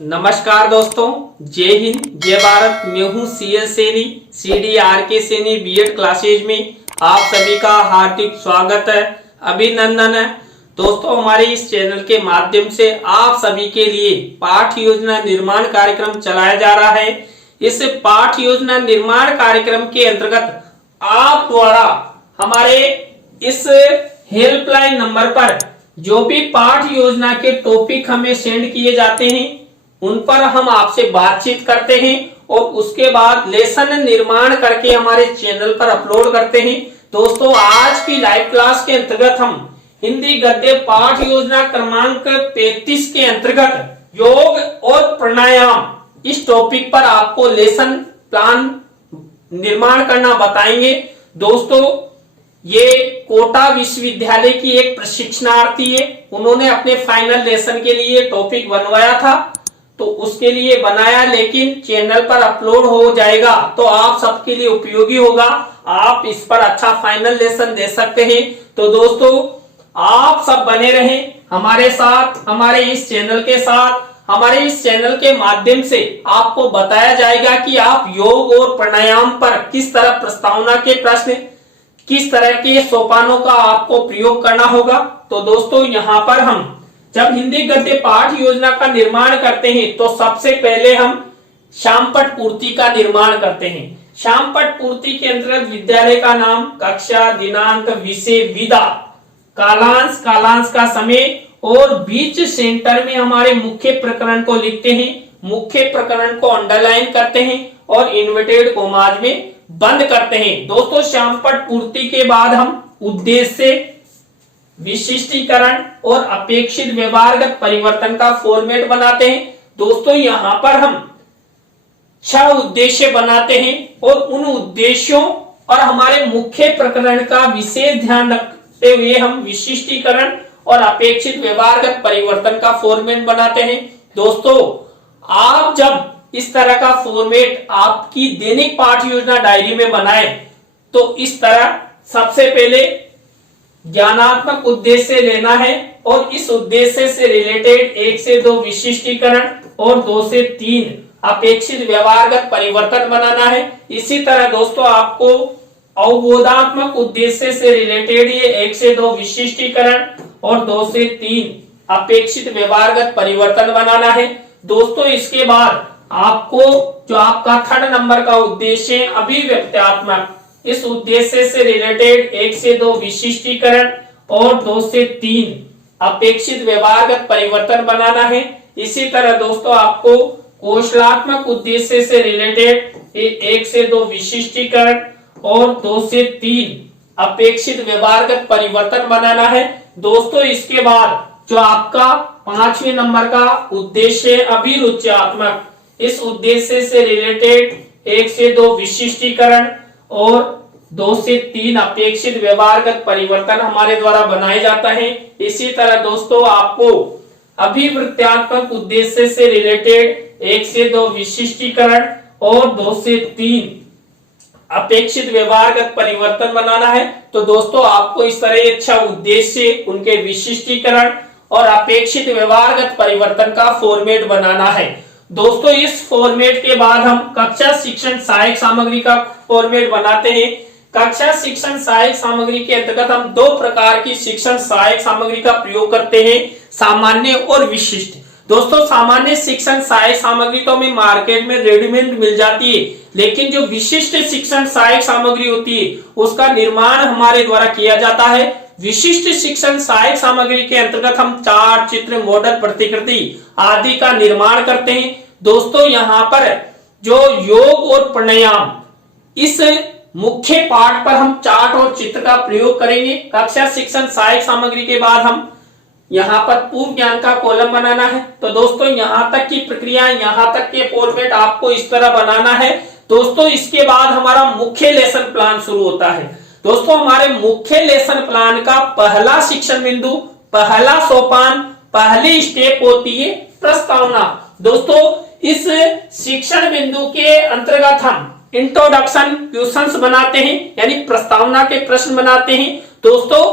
नमस्कार दोस्तों, जय हिंद जय भारत। मैं हूं CL Saini, CDRK Saini B Ed classes में आप सभी का हार्दिक स्वागत है, अभिनंदन है। दोस्तों, हमारे इस चैनल के माध्यम से आप सभी के लिए पाठ योजना निर्माण कार्यक्रम चलाया जा रहा है। इस पाठ योजना निर्माण कार्यक्रम के अंतर्गत आप द्वारा हमारे इस हेल्पलाइन नंबर पर जो भी पाठ योजना के टॉपिक हमें सेंड किए जाते हैं उन पर हम आपसे बातचीत करते हैं और उसके बाद लेसन निर्माण करके हमारे चैनल पर अपलोड करते हैं। दोस्तों, आज की लाइव क्लास के अंतर्गत हम हिंदी गद्य पाठ योजना क्रमांक 35 के अंतर्गत योग और प्राणायाम इस टॉपिक पर आपको लेसन प्लान निर्माण करना बताएंगे। दोस्तों, ये कोटा विश्वविद्यालय की एक प्रशिक्षणार्थी है, उन्होंने अपने फाइनल लेसन के लिए टॉपिक बनवाया था, तो उसके लिए बनाया, लेकिन चैनल पर अपलोड हो जाएगा तो आप सबके लिए उपयोगी होगा। आप इस पर अच्छा फाइनल लेसन दे सकते हैं। तो दोस्तों, आप सब बने रहें हमारे साथ, हमारे इस चैनल के साथ। हमारे इस चैनल के माध्यम से आपको बताया जाएगा कि आप योग और प्राणायाम पर किस तरह प्रस्तावना के प्रश्न, किस तरह के सोपानों का आपको प्रयोग करना होगा। तो दोस्तों, यहाँ पर हम जब हिंदी गद्य पाठ योजना का निर्माण करते हैं तो सबसे पहले हम शामपट पूर्ति का निर्माण करते हैं। शामपट पूर्ति के अंतर्गत विद्यालय का नाम, कक्षा, दिनांक, विषय, विधा, कालांश, कालांश का समय और बीच सेंटर में हमारे मुख्य प्रकरण को लिखते हैं। मुख्य प्रकरण को अंडरलाइन करते हैं और इन्वर्टेड कोमाज में बंद करते हैं। दोस्तों, शामपट पूर्ति के बाद हम उद्देश्य, विशिष्टीकरण और अपेक्षित व्यवहारगत परिवर्तन का फॉर्मेट बनाते हैं। दोस्तों, यहाँ पर हम 6 उद्देश्य बनाते हैं और उन उद्देश्यों और हमारे मुख्य प्रकरण का विशेष ध्यान रखते हुए हम विशिष्टीकरण और अपेक्षित व्यवहारगत परिवर्तन का फॉर्मेट बनाते हैं। दोस्तों, आप जब इस तरह का फॉर्मेट आपकी दैनिक पाठ योजना डायरी में बनाए तो इस तरह सबसे पहले ज्ञानात्मक उद्देश्य लेना है और इस उद्देश्य से रिलेटेड 1 से 2 विशिष्टीकरण और 2 से 3 अपेक्षित व्यवहारगत परिवर्तन बनाना है। इसी तरह दोस्तों, आपको अवबोधात्मक उद्देश्य से रिलेटेड ये 1 से 2 विशिष्टीकरण और 2 से 3 अपेक्षित व्यवहारगत परिवर्तन बनाना है। दोस्तों, इसके बाद आपको जो आपका 3rd नंबर का उद्देश्य है अभिव्यक्त्यात्मक, इस उद्देश्य से रिलेटेड 1 से 2 विशिष्टीकरण और 2 से 3 अपेक्षित व्यवहारगत परिवर्तन बनाना है। इसी तरह दोस्तों, आपको कौशलात्मक उद्देश्य से रिलेटेड 1 से 2 विशिष्टीकरण और 2 से 3 अपेक्षित व्यवहारगत परिवर्तन बनाना है। दोस्तों, इसके बाद जो आपका 5वें नंबर का उद्देश्य है अभिरुच्यात्मक, इस उद्देश्य से रिलेटेड 1 से 2 विशिष्टीकरण और 2 से 3 अपेक्षित व्यवहारगत परिवर्तन हमारे द्वारा बनाया जाता है। इसी तरह दोस्तों, आपको अभिवृत्त्यात्मक उद्देश्य से रिलेटेड 1 से 2 विशिष्टीकरण और 2 से 3 अपेक्षित व्यवहारगत परिवर्तन बनाना है। तो दोस्तों, आपको इस तरह 6 उद्देश्य, उनके विशिष्टीकरण और अपेक्षित व्यवहारगत परिवर्तन का फॉर्मेट बनाना है। दोस्तों, इस फॉर्मेट के बाद हम कक्षा शिक्षण सहायक सामग्री का फॉर्मेट बनाते हैं। कक्षा शिक्षण सहायक सामग्री के अंतर्गत हम 2 प्रकार की शिक्षण सहायक सामग्री का प्रयोग करते हैं, सामान्य और विशिष्ट। दोस्तों, सामान्य शिक्षण सहायक सामग्री तो हमें मार्केट में रेडीमेड मिल जाती है, लेकिन जो विशिष्ट शिक्षण सहायक सामग्री होती है उसका निर्माण हमारे द्वारा किया जाता है। विशिष्ट शिक्षण सहायक सामग्री के अंतर्गत हम चार्ट, चित्र, मॉडल, प्रतिकृति आदि का निर्माण करते हैं। दोस्तों, यहाँ पर जो योग और प्राणायाम, इस मुख्य पाठ पर हम चार्ट और चित्र का प्रयोग करेंगे। कक्षा शिक्षण सहायक सामग्री के बाद हम यहाँ पर पूर्व ज्ञान का कॉलम बनाना है। तो दोस्तों, यहाँ तक की प्रक्रिया, यहाँ तक के फॉर्मेट आपको इस तरह बनाना है। दोस्तों, इसके बाद हमारा मुख्य लेसन प्लान शुरू होता है। दोस्तों, हमारे मुख्य लेसन प्लान का पहला शिक्षण बिंदु, पहला सोपान, पहली स्टेप होती है प्रस्तावना। दोस्तों, इस शिक्षण बिंदु के अंतर्गत हम इंट्रोडक्शन क्वेश्चंस बनाते हैं, यानी प्रस्तावना के प्रश्न बनाते हैं। दोस्तों,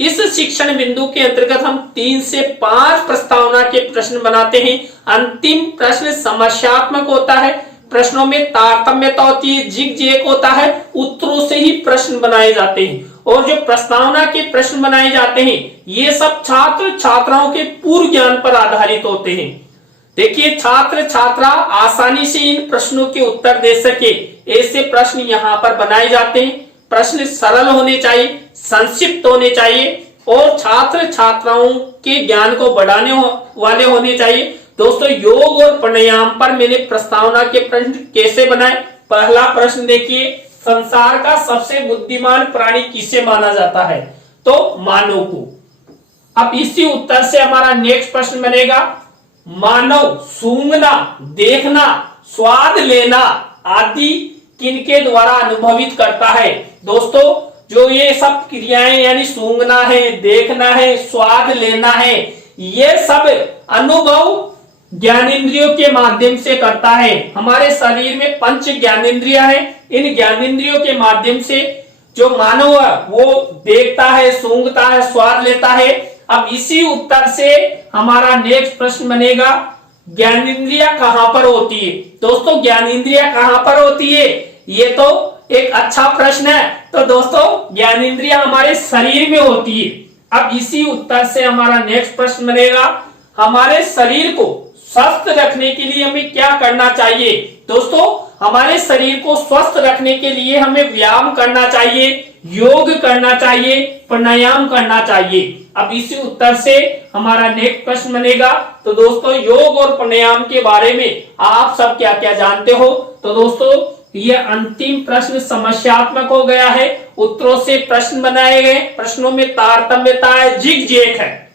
इस शिक्षण बिंदु के अंतर्गत हम 3 से 5 प्रस्तावना के प्रश्न बनाते हैं। अंतिम प्रश्न समस्यात्मक होता है, प्रश्नों में तारतम्यता होती है, जिग-जैग होता है, उत्तरों से ही प्रश्न बनाए जाते हैं। और जो प्रस्तावना के प्रश्न बनाए जाते हैं ये सब छात्र छात्राओं के पूर्व ज्ञान पर आधारित होते हैं। देखिए, छात्र छात्रा आसानी से इन प्रश्नों के उत्तर दे सके ऐसे प्रश्न यहाँ पर बनाए जाते हैं। प्रश्न सरल होने चाहिए, संक्षिप्त होने चाहिए और छात्र छात्राओं के ज्ञान को बढ़ाने वाले होने चाहिए। दोस्तों, योग और प्राणायाम पर मैंने प्रस्तावना के प्रश्न कैसे बनाए। पहला प्रश्न देखिए, संसार का सबसे बुद्धिमान प्राणी किसे माना जाता है? तो मानव को। अब इसी उत्तर से हमारा नेक्स्ट प्रश्न बनेगा, मानव सूंघना, देखना, स्वाद लेना आदि किनके द्वारा अनुभवित करता है? दोस्तों, जो ये सब क्रियाएं यानी सूंघना है, देखना है, स्वाद लेना है, ये सब अनुभव ज्ञानेंद्रियों के माध्यम से करता है। हमारे शरीर में 5 ज्ञानेंद्रियां हैं। इन ज्ञानेंद्रियों के माध्यम से जो मानव है वो देखता है, सूंघता है, स्वाद लेता है। अब इसी उत्तर से हमारा नेक्स्ट प्रश्न बनेगा, ज्ञानेंद्रिया कहां पर होती है? दोस्तों, ज्ञानेंद्रिया कहां पर होती है? ये तो एक अच्छा प्रश्न है। तो दोस्तों, ज्ञानेंद्रिया हमारे शरीर में होती है। अब इसी उत्तर से हमारा नेक्स्ट प्रश्न बनेगा, हमारे शरीर को स्वस्थ रखने के लिए हमें क्या करना चाहिए? दोस्तों, हमारे शरीर को स्वस्थ रखने के लिए हमें व्यायाम करना चाहिए, योग करना चाहिए, प्राणायाम करना चाहिए। अब इसी उत्तर से हमारा नेक्स्ट प्रश्न बनेगा, तो दोस्तों, योग और प्राणायाम के बारे में आप सब क्या क्या जानते हो? तो दोस्तों, ये अंतिम प्रश्न समस्यात्मक हो गया है, उत्तरों से प्रश्न बनाए गए, प्रश्नों में तारतम्यता है, जिग-जैग है।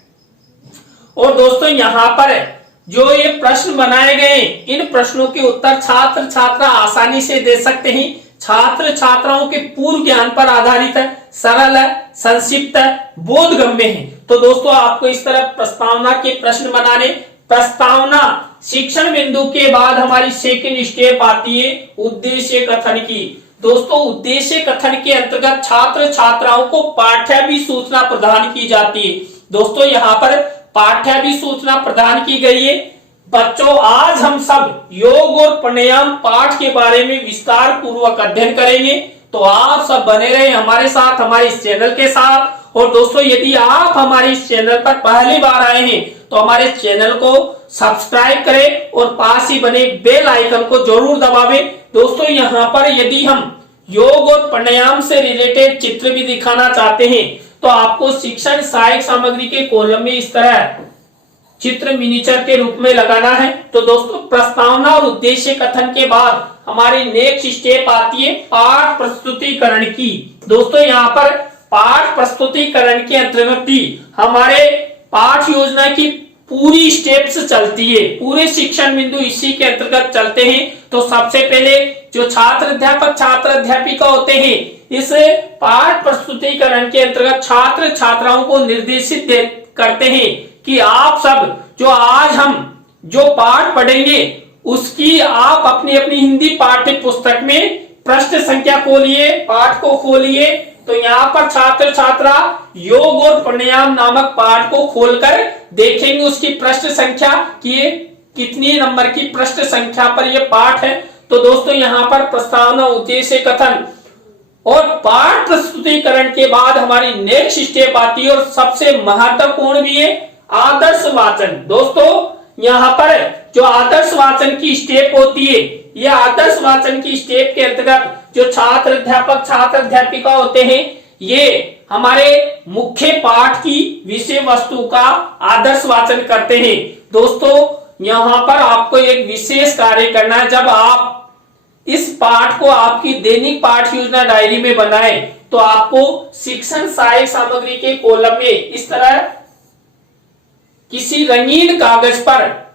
और दोस्तों, यहाँ पर जो ये प्रश्न बनाए गए इन प्रश्नों के उत्तर छात्र छात्रा आसानी से दे सकते हैं। छात्र छात्राओं के पूर्व ज्ञान पर आधारित है, सरल है, संक्षिप्त है, बोधगम्य है। तो दोस्तों, आपको इस तरह प्रस्तावना के प्रश्न बनाने, प्रस्तावना शिक्षण बिंदु के बाद हमारी सेकंड स्टेप आती है उद्देश्य कथन की। दोस्तों, उद्देश्य कथन के अंतर्गत छात्र छात्राओं को पाठ्याभिसूचना प्रदान की जाती है। दोस्तों, यहाँ पर पाठ्याभिसूचना प्रदान की गई है। बच्चों, आज हम सब योग और प्राणायाम पाठ के बारे में विस्तार पूर्वक अध्ययन करेंगे। तो आप सब बने रहे हमारे साथ, हमारे इस चैनल के साथ। और दोस्तों, यदि आप हमारे इस चैनल पर पहली बार आए हैं तो हमारे चैनल को सब्सक्राइब करें और पास ही बने बेल आइकन को जरूर दबावें। दोस्तों, यहाँ पर यदि हम योग और प्राणायाम से रिलेटेड चित्र भी दिखाना चाहते हैं तो आपको शिक्षण सहायक सामग्री के कॉलम में इस तरह चित्र मिनीचर के रूप में लगाना है। तो दोस्तों, प्रस्तावना और उद्देश्य कथन के बाद हमारी नेक्स्ट स्टेप आती है पाठ प्रस्तुतिकरण की। दोस्तों, यहाँ पर पाठ प्रस्तुतिकरण के अंतर्गत भी हमारे पाठ योजना की पूरी स्टेप्स चलती है, पूरे शिक्षण बिंदु इसी के अंतर्गत चलते हैं। तो सबसे पहले जो छात्र अध्यापक छात्र अध्यापिका होते हैं, इस पाठ प्रस्तुतिकरण के अंतर्गत छात्र छात्राओं को निर्देशित करते हैं कि आप सब जो आज हम जो पाठ पढ़ेंगे उसकी आप अपनी अपनी हिंदी पाठ्य पुस्तक में प्रश्न संख्या खोलिए, पाठ को खोलिए। तो यहाँ पर छात्र छात्रा योग और प्राणायाम नामक पाठ को खोलकर देखेंगे उसकी प्रश्न संख्या कि ये कितनी नंबर की प्रश्न संख्या पर यह पाठ है। तो दोस्तों, यहाँ पर प्रस्तावना, उद्देश्य कथन और पाठ प्रस्तुतिकरण के बाद हमारी नेक्स्ट स्टेप आती है और सबसे महत्वपूर्ण भी है आदर्श वाचन। दोस्तों, यहाँ पर जो आदर्श वाचन की स्टेप होती है, यह आदर्श वाचन की स्टेप के अंतर्गत जो छात्र अध्यापक छात्र अध्यापिका होते हैं, ये हमारे मुख्य पाठ की विषय वस्तु का आदर्श वाचन करते हैं। दोस्तों, यहाँ पर आपको एक विशेष कार्य करना है। जब आप इस पाठ को आपकी दैनिक पाठ योजना डायरी में बनाए तो आपको शिक्षण सहायक सामग्री के कॉलम में इस तरह किसी रंगीन कागज पर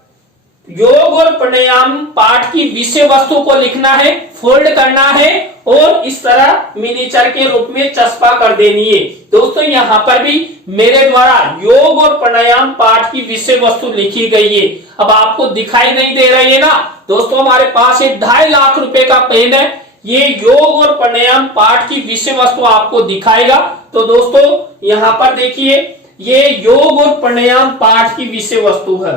योग और प्राणायाम पाठ की विषय वस्तु को लिखना है, फोल्ड करना है और इस तरह मिनीचर के रूप में चस्पा कर देनी है। दोस्तों, यहाँ पर भी मेरे द्वारा योग और प्राणायाम पाठ की विषय वस्तु लिखी गई है। अब आपको दिखाई नहीं दे रही है ना? दोस्तों, हमारे पास एक 2.5 लाख रुपए का पेन है। ये योग और प्राणायाम पाठ की विषय वस्तु आपको दिखाएगा। तो दोस्तों यहाँ पर देखिए, ये योग और प्राणायाम पाठ की विषय वस्तु है।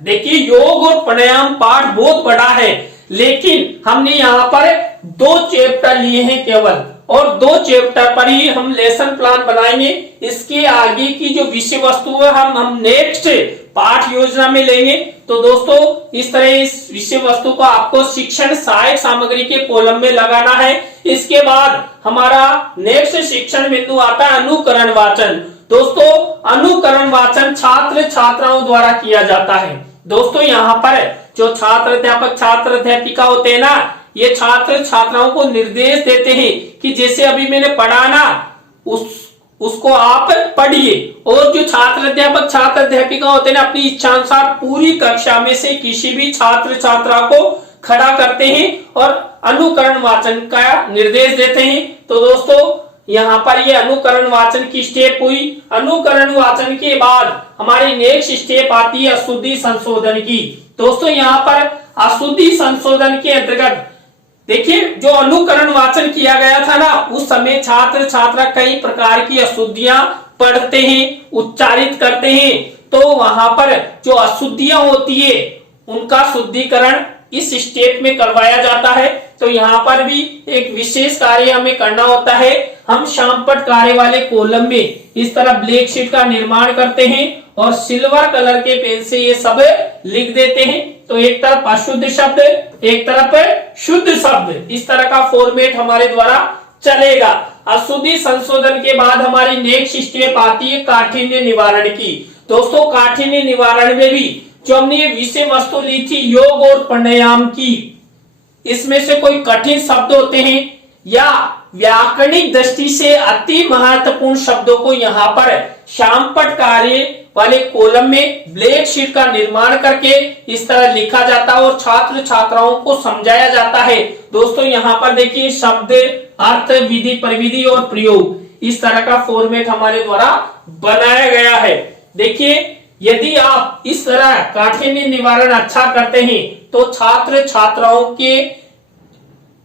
देखिए योग और प्राणायाम पाठ बहुत बड़ा है, लेकिन हमने यहाँ पर 2 चैप्टर लिए हैं केवल, और 2 चैप्टर पर ही हम लेसन प्लान बनाएंगे। इसके आगे की जो विषय वस्तु है हम नेक्स्ट पाठ योजना में लेंगे। तो दोस्तों इस तरह इस विषय वस्तु को आपको शिक्षण सहायक सामग्री के कॉलम में लगाना है। इसके बाद हमारा नेक्स्ट शिक्षण बिंदु आता है अनुकरण वाचन। दोस्तों अनुकरण वाचन छात्र छात्राओं द्वारा किया जाता है। दोस्तों यहाँ पर जो छात्र अध्यापक छात्र अध्यापिका होते हैं ना, ये छात्र छात्राओं को निर्देश देते हैं कि जैसे अभी मैंने पढ़ा ना उसको आप पढ़िए, और जो छात्र अध्यापक छात्र अध्यापिका होते हैं ना, अपनी इच्छानुसार पूरी कक्षा में से किसी भी छात्र छात्रा को खड़ा करते हैं और अनुकरण वाचन का निर्देश देते हैं। तो दोस्तों यहाँ पर ये अनुकरण वाचन की स्टेप हुई। अनुकरण वाचन के बाद हमारी नेक्स्ट स्टेप आती है अशुद्धि संशोधन की। दोस्तों यहाँ पर अशुद्धि संशोधन के अंतर्गत देखिए, जो अनुकरण वाचन किया गया था ना, उस समय छात्र छात्रा कई प्रकार की अशुद्धियां पढ़ते हैं, उच्चारित करते हैं। तो वहां पर जो अशुद्धियां होती है उनका शुद्धिकरण इस स्टेप में करवाया जाता है। तो यहाँ पर भी एक विशेष कार्य हमें करना होता है। हम शामपट कार्य वाले कॉलम में इस तरह ब्लैक शीट का निर्माण करते हैं और सिल्वर कलर के पेन से ये सब लिख देते हैं। तो एक तरफ अशुद्ध शब्द, एक तरफ शुद्ध शब्द, इस तरह का फॉर्मेट हमारे द्वारा चलेगा। अशुद्धि संशोधन के बाद हमारी नेक्स्ट स्टेप आती है काठिन्य निवारण की। दोस्तों काठिन्य निवारण में भी जो हमने ये विषय वस्तु ली थी योग और प्राणायाम की, इसमें से कोई कठिन शब्द होते हैं या व्याकरणिक दृष्टि से अति महत्वपूर्ण शब्दों को यहाँ पर शामपट कार्य वाले कॉलम में ब्लैक शीट का निर्माण करके इस तरह लिखा जाता है और छात्र छात्राओं को समझाया जाता है। दोस्तों यहाँ पर देखिए शब्द, अर्थ, विधि, प्रविधि और प्रयोग, इस तरह का फॉर्मेट हमारे द्वारा बनाया गया है। देखिए यदि आप इस तरह काठिन्य निवारण अच्छा करते हैं तो छात्र छात्राओं के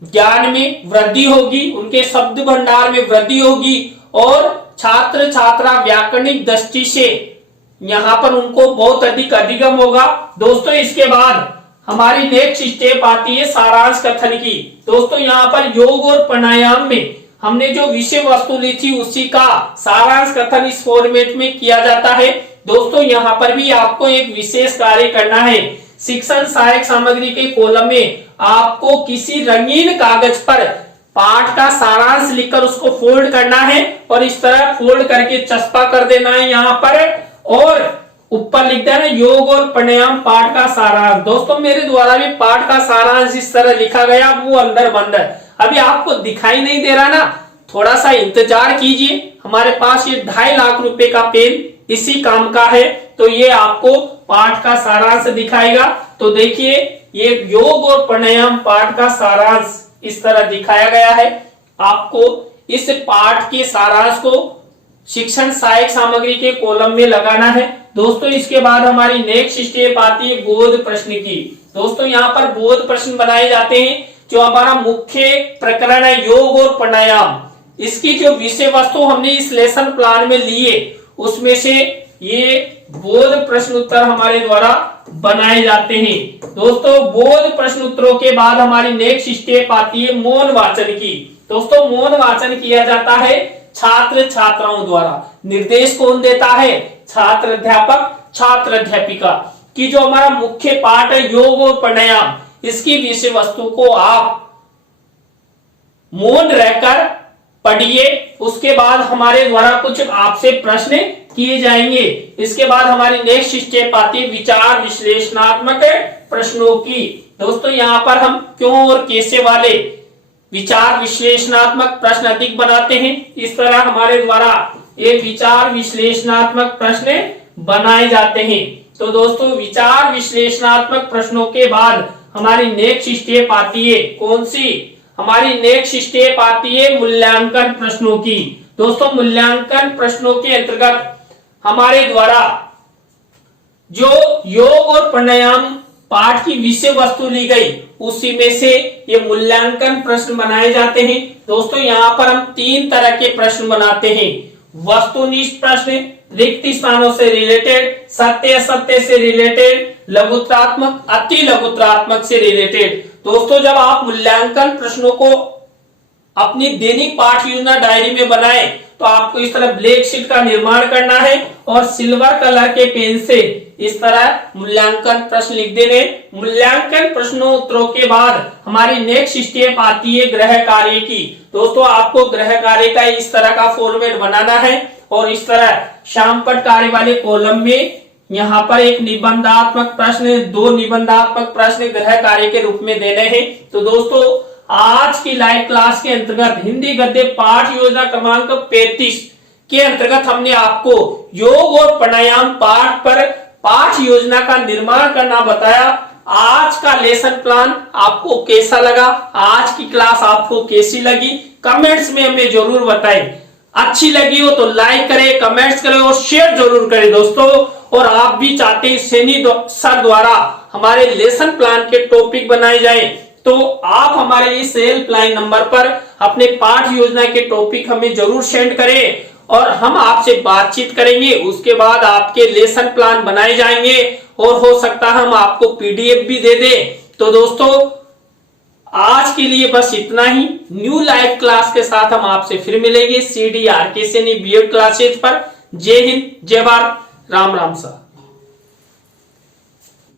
ज्ञान में वृद्धि होगी, उनके शब्द भंडार में वृद्धि होगी और छात्र छात्रा व्याकरणिक दृष्टि से यहाँ पर उनको बहुत अधिक अधिगम होगा। दोस्तों इसके बाद हमारी नेक्स्ट स्टेप आती है सारांश कथन की। दोस्तों यहाँ पर योग और प्राणायाम में हमने जो विषय वस्तु ली थी उसी का सारांश कथन इस फॉर्मेट में किया जाता है। दोस्तों यहाँ पर भी आपको एक विशेष कार्य करना है। शिक्षण सहायक सामग्री के कॉलम में आपको किसी रंगीन कागज पर पाठ का सारांश लिखकर उसको फोल्ड करना है और इस तरह फोल्ड करके चस्पा कर देना है यहाँ पर, और ऊपर लिख देना योग और प्राणायाम पाठ का सारांश। दोस्तों मेरे द्वारा भी पाठ का सारांश इस तरह लिखा गया, वो अंदर बंद है, अभी आपको दिखाई नहीं दे रहा ना, थोड़ा सा इंतजार कीजिए। हमारे पास ये 2.5 लाख रुपए का पेन इसी काम का है, तो ये आपको पाठ का सारांश दिखाएगा। तो देखिए ये योग और प्राणायाम पाठ का सारांश इस तरह दिखाया गया है। आपको इस पाठ के सारांश को शिक्षण सहायक सामग्री के कॉलम में लगाना है। दोस्तों इसके बाद हमारी नेक्स्ट स्टेप आती है बोध प्रश्न की। दोस्तों यहाँ पर बोध प्रश्न बनाए जाते हैं। जो हमारा मुख्य प्रकरण है योग और प्राणायाम, इसकी जो विषय वस्तु हमने इस लेसन प्लान में लिए उसमें से ये बोध प्रश्न उत्तर हमारे द्वारा बनाए जाते हैं। दोस्तों बोध प्रश्न उत्तरों के बाद हमारी नेक्स्ट स्टेप आती है मौन वाचन की। दोस्तों मौन वाचन किया जाता है छात्र छात्राओं द्वारा। निर्देश कौन देता है? छात्र अध्यापक छात्र अध्यापिका। की जो हमारा मुख्य पाठ है योग और प्राणायाम, इसकी विषय वस्तु को आप मौन रहकर पढ़िए। उसके बाद हमारे द्वारा कुछ आपसे प्रश्न किए जाएंगे। इसके बाद हमारी नेक्स्ट स्टेप आती है विचार विश्लेषणात्मक प्रश्नों की। दोस्तों यहाँ पर हम क्यों और कैसे वाले विचार विश्लेषणात्मक प्रश्न अधिक बनाते हैं। इस तरह हमारे द्वारा ये विचार विश्लेषणात्मक प्रश्न बनाए जाते हैं। तो दोस्तों विचार विश्लेषणात्मक प्रश्नों के बाद हमारी नेक्स्ट स्टेप आती है कौन सी? हमारी नेक्स्ट स्टेप आती है मूल्यांकन प्रश्नों की। दोस्तों मूल्यांकन प्रश्नों के अंतर्गत हमारे द्वारा जो योग और प्राणायाम पाठ की विषय वस्तु ली गई उसी में से ये मूल्यांकन प्रश्न बनाए जाते हैं। दोस्तों यहाँ पर हम 3 तरह के प्रश्न बनाते हैं। वस्तुनिष्ठ प्रश्न, रिक्त स्थानों से रिलेटेड, सत्य असत्य से रिलेटेड, लघुत्रात्मक अति लघुत्रात्मक से रिलेटेड। दोस्तों जब आप मूल्यांकन प्रश्नों को अपनी दैनिक पाठ योजना डायरी में बनाएं तो आपको इस तरह ब्लैक शीट का निर्माण करना है और सिल्वर कलर के पेन से इस तरह मूल्यांकन प्रश्न लिख देने। मूल्यांकन प्रश्नों उत्तरों के बाद हमारी नेक्स्ट स्टेप आती है गृह कार्य की। दोस्तों आपको गृह कार्य का इस तरह का फॉर्मेट बनाना है और इस तरह शामपट कार्य वाले कॉलम में यहाँ पर एक निबंधात्मक प्रश्न, 2 निबंधात्मक प्रश्न गृह कार्य के रूप में देने हैं। तो दोस्तों आज की लाइव क्लास के अंतर्गत हिंदी गद्य पाठ योजना क्रमांक 35 के अंतर्गत हमने आपको योग और प्राणायाम पाठ पर पाठ योजना का निर्माण करना बताया। आज का लेसन प्लान आपको कैसा लगा, आज की क्लास आपको कैसी लगी, कमेंट्स में हमें जरूर बताएं। अच्छी लगी हो तो लाइक करें, कमेंट्स करें और शेयर जरूर करें दोस्तों। और आप भी चाहते हैं सैनी सर द्वारा हमारे लेसन प्लान के टॉपिक बनाए जाए तो आप हमारे इस हेल्पलाइन नंबर पर अपने पाठ योजना के टॉपिक हमें जरूर सेंड करें और हम आपसे बातचीत करेंगे। उसके बाद आपके लेसन प्लान बनाए जाएंगे और हो सकता है हम आपको पीडीएफ भी दे दें। तो दोस्तों आज के लिए बस इतना ही। न्यू लाइव क्लास के साथ हम आपसे फिर मिलेंगे CDRK सैनी बीएड क्लासेज पर। जय हिंद, जय भारत, राम राम सर।